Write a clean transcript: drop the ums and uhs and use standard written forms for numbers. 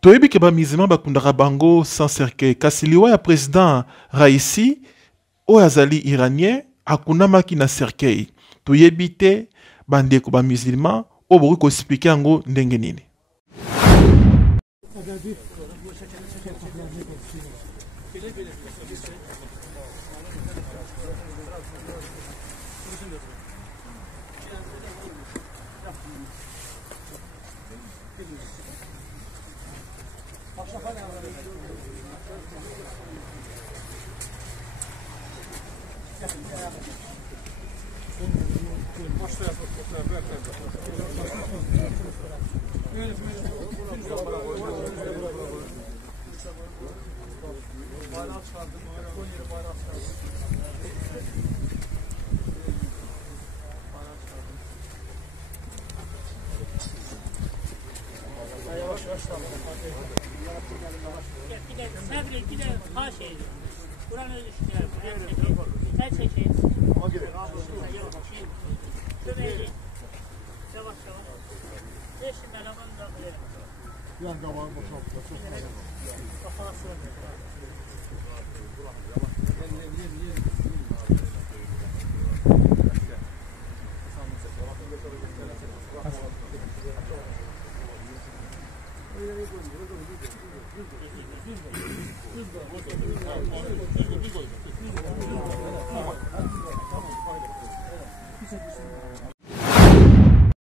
Toyebi ke ba musulman bakundaka bango sans cercueil kasi liwa ya président Raisi oyo azali iranien akunamaki na cercueil. Toyebi te bandeko ba musulman oyo bokoki koexplike yango ndenge nini.